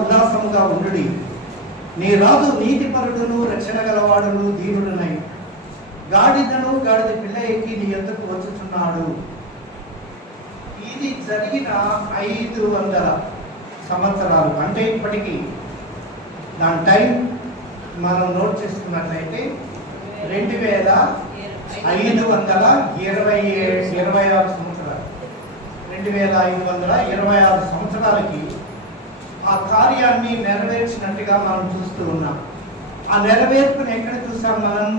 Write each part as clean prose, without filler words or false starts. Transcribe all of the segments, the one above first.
ఉల్లాసముగా ఉండుడి. నీ రాజు నీతిపరుడును రక్షణ గలవాడును దీనుడునై గాడిదను గాడిద పిల్ల ఎక్కి నీ యొద్దకు వచ్చుచున్నాడు. ఇది జరిగిన 500 సంవత్సరాలు. అంటే ఇప్పటికీ దాని టైం మనం నోట్ చేసుకున్నట్లయితే 2526 సంవత్సరాలు. 2526 సంవత్సరాలకి ఆ కార్యాన్ని నెరవేర్చినట్టుగా మనం చూస్తూ ఉన్నాం. ఆ నెరవేర్పుని ఎక్కడ చూసాం మనం?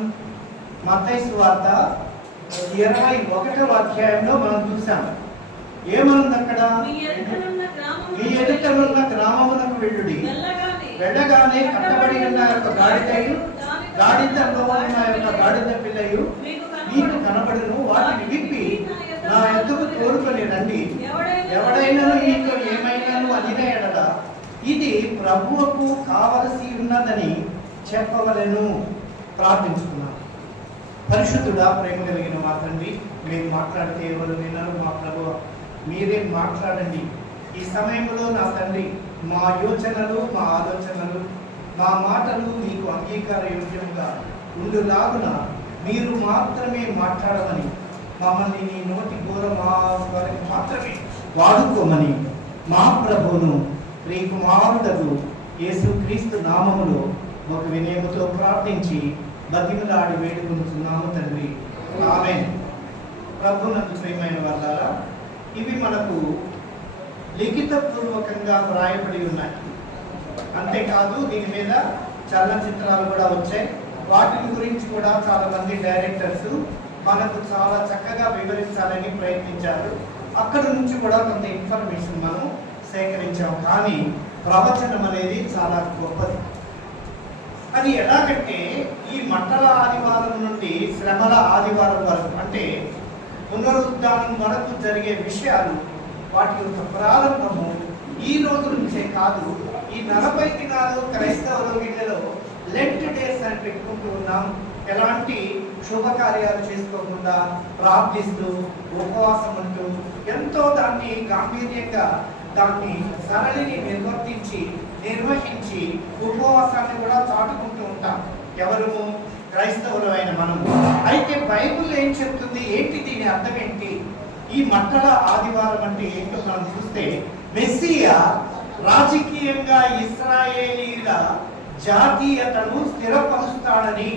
మత్తయి సువార్త 21వ అధ్యాయంలో మనం చూసాం. ఏమనుంది అక్కడ? మీ ఎదుటనున్న గ్రామమునకు వెళ్ళుడి, వెళ్ళగానే కట్టబడి ఉన్న యొక్క గాడిదలో ఉన్న యొక్క గాడిద పిల్లయు మీకు కనబడును. వాటిని విప్పి నా ఎద్దుకు తోడుకొని రండి. ఎవడైనా మీకు ఏమైనాను అదినే ఎడలా ఇది ప్రభువుకు కావలసి ఉన్నదని చెప్పవలెను. ప్రార్థించుకున్నాను. పరిశుద్ధుడా, ప్రేమ కలిగిన మా తండ్రి, మీరు మాట్లాడితే ఎవరు వినరు. మా ప్రభు మీరే మాట్లాడండి. ఈ సమయంలో నా తండ్రి మా యోచనలు, మా ఆలోచనలు, మా మాటలు మీకు అంగీకార యోగ్యంగా ఉండులాగున మీరు మాత్రమే మాట్లాడమని, మమ్మల్ని నీ నోటి గోర మా వారికి మాత్రమే వాడుకోమని మా ప్రభువును ప్రియకుమారుడకు యేసుక్రీస్తు నామములో ఒక వినయముతో ప్రార్థించి బతిమలాడి వేడుకొనుచున్నాము తండ్రి. ఆమేన్. ప్రభువునందు ప్రియమైన వారలారా, ఇవి మనకు లిఖిత పూర్వకంగా వ్రాయబడి ఉన్నాయి. అంతేకాదు దీని మీద చలనచిత్రాలు కూడా వచ్చాయి. వాటి గురించి కూడా చాలా మంది డైరెక్టర్స్ మనకు చాలా చక్కగా వివరించాలని ప్రయత్నించారు. అక్కడ నుంచి కూడా కొంత ఇన్ఫర్మేషన్ మనం సేకరించాం. కానీ ప్రవచనం అనేది చాలా గొప్పది. అది ఎలాగంటే ఈ మంటల ఆదివారం నుండి శ్రమల ఆదివారం వరకు, అంటే పునరుద్ధానం వరకు జరిగే విషయాలు, వాటి యొక్క ప్రారంభము ఈ రోజు నుంచే కాదు. ఈ 40 దినాలు క్రైస్తవ వీళ్ళలో లెంట్ డేస్ అని పెట్టుకుంటూ ఉన్నాం. ఎలాంటి శుభకార్యాలు చేసుకోకుండా ప్రార్థిస్తూ ఉపవాసం అంటూ ఎంతో దాన్ని గాంభీర్యంగా దాన్ని సరళిని నిర్వహించి ఉపవాసాన్ని కూడా చాటుకుంటూ ఉంటాం. ఎవరు? క్రైస్తవులమైన మనము. అయితే బైబిల్ ఏం చెప్తుంది? ఏంటి దీని అర్థం ఏంటి? ఈ మంటల ఆదివారం అంటే ఏంటో మనం చూస్తే, మెస్సియా రాజకీయంగా ఇశ్రాయేలీల జాతీయతను స్థిరపరుస్తాడని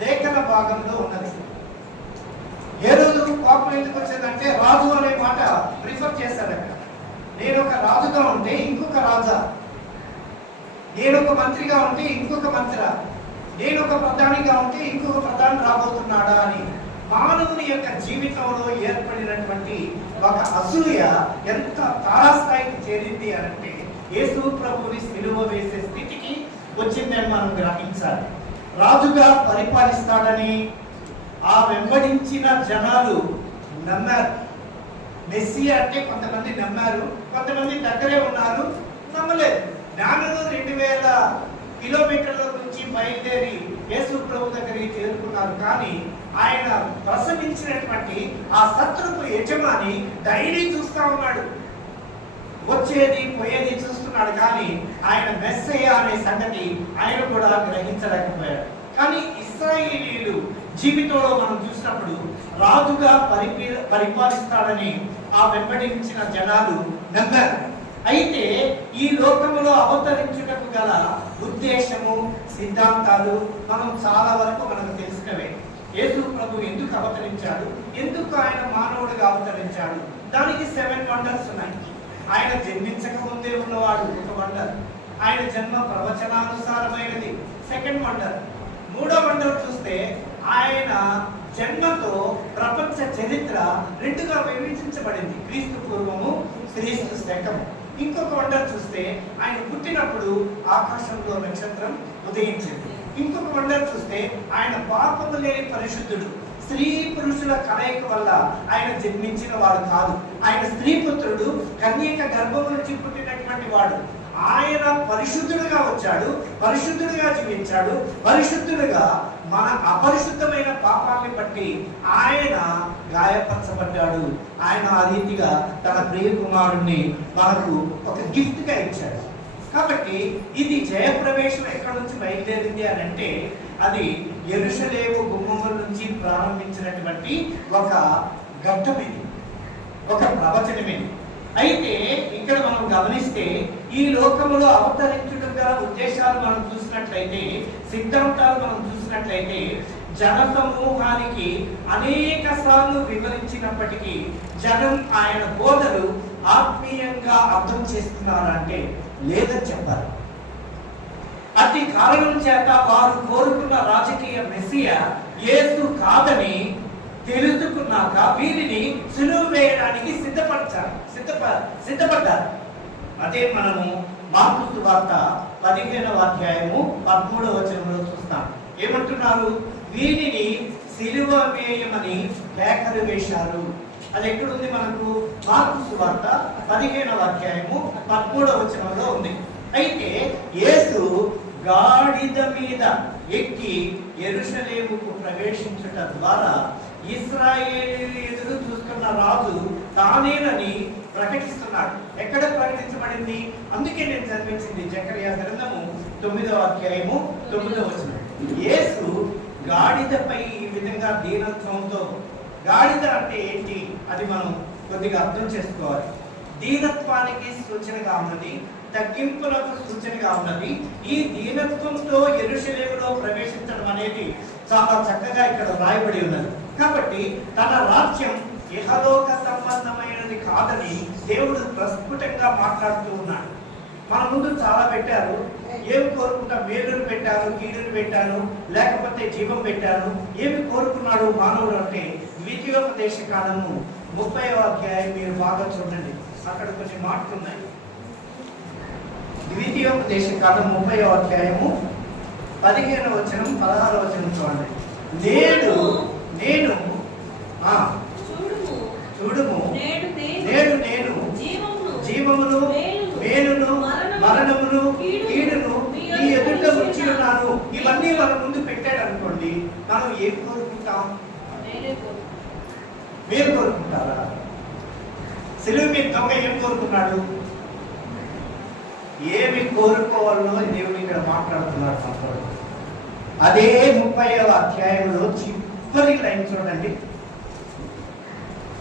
లేఖన భాగంలో ఉన్నది. ఏ రోజు కోపం ఎందుకు వచ్చేదంటే, రాజు అనే మాట ప్రిఫర్ చేశాడు అక్కడ. నేను ఒక రాజుగా ఉంటే ఇంకొక రాజా, నేను ఒక మంత్రిగా ఉంటే ఇంకొక మంత్రి, నేను ఒక ప్రధానిగా ఉంటే ఇంకొక ప్రధాని రాబోతున్నాడా అని మానవుని యొక్క జీవితంలో ఏర్పడినటువంటి ఒక అసూయ ఎంత తారాస్థాయికి చేరింది అంటే యేసు ప్రభువుని సిలువ వేసే స్థితికి వచ్చిందని మనం గ్రహించాలి. రాజుగా పరిపాలిస్తాడని ఆ వెంబడించిన జనాలు నమ్మారు. మెస్సియా అంటే కొంతమంది నమ్మారు, కొంతమంది దగ్గరే ఉన్నారు, నమ్మలేదు. జ్ఞానులు 2000 కిలోమీటర్ల నుంచి బయలుదేరి యేసు ప్రభు దగ్గరికి చేరుకున్నారు. కానీ ఆయన ప్రసవించినటువంటి ఆ శత్రువు యజమాని డైలీ చూస్తా ఉన్నాడు, వచ్చేది పోయేది చూస్తున్నాడు. కానీ ఆయన మెస్సయ్య అనే సంగతి ఆయన కూడా గ్రహించలేకపోయాడు. కానీ ఇశ్రాయేలీయులు జీవితంలో మనం చూసినప్పుడు రాజుగా పరిపాలిస్తాడని ఆ వెంబడించిన జనాలు నమ్మారు. అయితే ఈ లోకంలో అవతరించుటకు గల ఉద్దేశము, సిద్ధాంతాలు మనం చాలా వరకు మనకు తెలుసుకునే. యేసు ప్రభు ఎందుకు అవతరించాడు, ఎందుకు ఆయన మానవుడిగా అవతరించాడు, దానికి 7 వండర్స్ ఉన్నాయి. ఆయన జన్మించక ముందే ఉన్నవాడు ఒక వండర్, ఆయన జన్మ ప్రవచనానుసారమైనది సెకండ్ వండర్. 3వ వండర్ చూస్తే ఆయన జన్మతో ప్రపంచ చరిత్ర 2గా విభజించబడింది, క్రీస్తు పూర్వము, క్రీస్తు శకము. ఇంకొక వండర్ చూస్తే ఆయన పుట్టినప్పుడు ఆకాశంలో నక్షత్రం ఉదయించింది. ఇంకొక వండర్ చూస్తే ఆయన పాపము లేని పరిశుద్ధుడు, స్త్రీ పురుషుల కలయిక వల్ల ఆయన జన్మించిన వాడు కాదు. ఆయన స్త్రీ పుత్రుడు, కన్యక గర్భము నుంచి పుట్టినటువంటి వాడు. ఆయన పరిశుద్ధుడుగా వచ్చాడు, పరిశుద్ధుడుగా జీవించాడు, పరిశుద్ధుడుగా మన అపరిశుద్ధమైన పాపాన్ని బట్టి ఆయన గాయపరచబడ్డాడు. ఆయన ఆ రీతిగా తన ప్రియ కుమారుణ్ణి మనకు ఒక గిఫ్ట్ గా ఇచ్చాడు. కాబట్టి కాబట్టి ఇది జయప్రవేశం ఎక్కడి నుంచి బయలుదేరింది అని అంటే అది యెరూషలేము గుమ్మముల నుంచి ప్రారంభించినటువంటి ఒక ఘట్టం ఇది, ఒక ప్రవచనం ఇది. అయితే ఇక్కడ మనం గమనిస్తే ఈ లోకములో అవతరించడం గల ఉద్దేశాలు మనం చూసినట్లయితే, సిద్ధాంతాలు మనం చూసినట్లయితే జన సమూహానికి అనేక సార్లు వివరించినప్పటికీ జనం ఆయన బోధలు ఆత్మీయంగా అర్థం చేస్తున్నారంటే లేదని చెప్పారు. అతి కారణం చేత వారు కోరుకున్న రాజకీయ మెస్సియా యేసు కాదని తెలుసుకున్నాక వీరిని సులువు వేయడానికి సిద్ధపడ్డారు. అదే మనము మార్కు సువార్త 15వ అధ్యాయము 13వ వచనంలో చూస్తాం. ఏమంటున్నారు? వీరిని సిలువ వేయమని కేకలు వేశారు. అది ఎక్కడుంది మనకు? మార్కు సువార్త 15వ అధ్యాయము 13వ వచనంలో ఉంది. అయితే యేసు గాడిద మీద ఎక్కి యెరూషలేముకు ప్రవేశించుట ద్వారా ఇశ్రాయేలు ఎదురు చూస్తున్న రాజు తానేనని ప్రకటిస్తున్నాడు. ఎక్కడ ప్రకటించబడింది? అందుకే నేను చదివించింది జకర్యా గ్రంథము 9వ అధ్యాయము 9వ వచనం. యేసు గాడిదపై ఈ విధంగా దీనత్వంతో, గాడిద అంటే ఏంటి అది మనం కొద్దిగా అర్థం చేసుకోవాలి. దీనత్వానికి సూచనగా ఉన్నది, తగ్గింపులకు సూచనగా ఉన్నది. ఈ దీనత్వంతో యెరూషలేములో ప్రవేశించడం అనేది చాలా చక్కగా ఇక్కడ రాయబడి ఉన్నది. కాబట్టి తన రాజ్యం ఇహలోక సంబంధమైనది కాదని దేవుడు ప్రస్ఫుటంగా మాట్లాడుతూ ఉన్నాడు. మన ముందు చాలా పెట్టారు. ఏమి కోరుకుంటా? మేలును పెట్టారు, కీడును పెట్టారు, లేకపోతే జీవం పెట్టారు. ఏమి కోరుకున్నాడు మానవుడు అంటే ద్వితీయోపదేశ కాండము 30వ అధ్యాయం మీరు బాగా చూడండి. అక్కడ కొన్ని మాటలు ఉన్నాయి. ద్వితీయోపదేశ కాండం 30వ అధ్యాయము 15వ వచనం 16వ వచనం చూడండి. నేను చూడుము నేడు నేను జీవమును మేలును మరణమును కీడును ఈ ఎదుట ఉంచి ఉన్నాను. ఇవన్నీ మన ముందు పెట్టాడు అనుకోండి, మనం ఏం కోరుకుంటాం? మీరు కోరుకుంటారా? సిలువ మీద దొంగ ఏం కోరుకున్నాడు? ఏమి కోరుకోవాలో దేవుడు ఇక్కడ మాట్లాడుతున్నాడు సంపూర్ణ. అదే 30వ అధ్యాయంలో చివరి లైన్ చూడండి.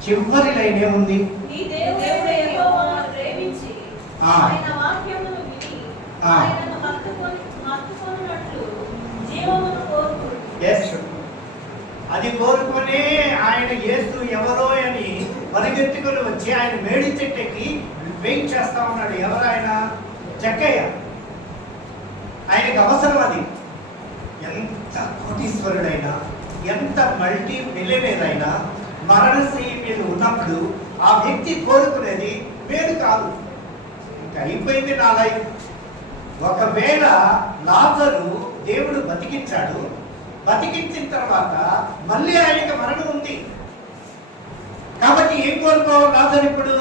చివరి లైన్ ఏముంది? అది కోరుకునే ఆయన యేసు ఎవరో అని పరిగెత్తుకొని వచ్చి ఆయన మేడి చెట్టుకి వెయిట్ చేస్తా ఉన్నాడు. ఎవరు ఆయన? జక్కయ్య. ఆయనకు అవసరం అది. ఎంత కోటీశ్వరుడైనా, ఎంత మల్టీ మిలియనీర్ అయినా మరణశయ్య మీద ఉన్నప్పుడు ఆ వ్యక్తి కోరుకునేది వేరు కాదు. ఇంకా అయిపోయింది నా లైఫ్. ఒకవేళ లాజరు దేవుడు బతికించాడు, బతికించిన తర్వాత మళ్ళీ ఆయనకి మరణం ఉంది. కాబట్టి ఏం కోరుకోవాలి లాజరు? ఇప్పుడు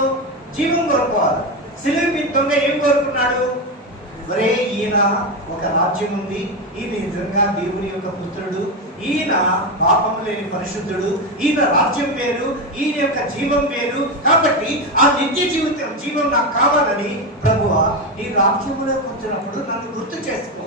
జీవం కోరుకోవాలి. సిలువ మీద దొంగ ఏం కోరుకున్నాడు? ఒరే, ఈయన ఒక రాజ్యం ఉంది, ఈయన నిజంగా దేవుని యొక్క పుత్రుడు, ఈయన పాపము లేని పరిశుద్ధుడు, ఈయన రాజ్యం వేరు, ఈయన యొక్క జీవం వేరు. కాబట్టి ఆ నిత్య జీవం నాకు కావాలని ప్రభువా ఈ రాజ్యంలోకి వచ్చినప్పుడు నన్ను గుర్తు చేసుకో.